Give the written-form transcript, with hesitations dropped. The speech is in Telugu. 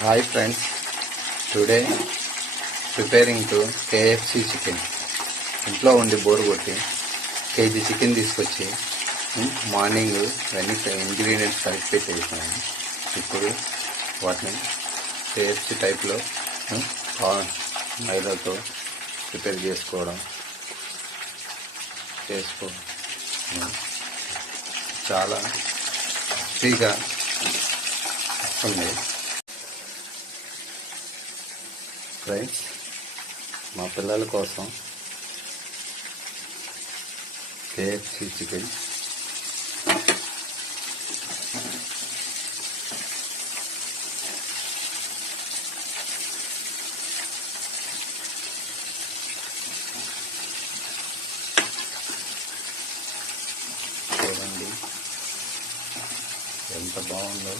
Hi friends, today preparing to KFC chicken. ఇంట్లో ఉండి బోర్ కొట్టి కేజీ చికెన్ తీసుకొచ్చి మార్నింగ్ అన్ని ఇంగ్రీడియంట్స్ కలిపి పెట్టేసాను. ఇప్పుడు వాటిని KFC టైప్లో మైదాతో ప్రిపేర్ చేసుకో చాలా ఫ్రీగా వస్తుంది. ఫ్రెండ్స్, మా పిల్లల కోసం KFC చికెన్ చూడండి ఎంత బాగుందో.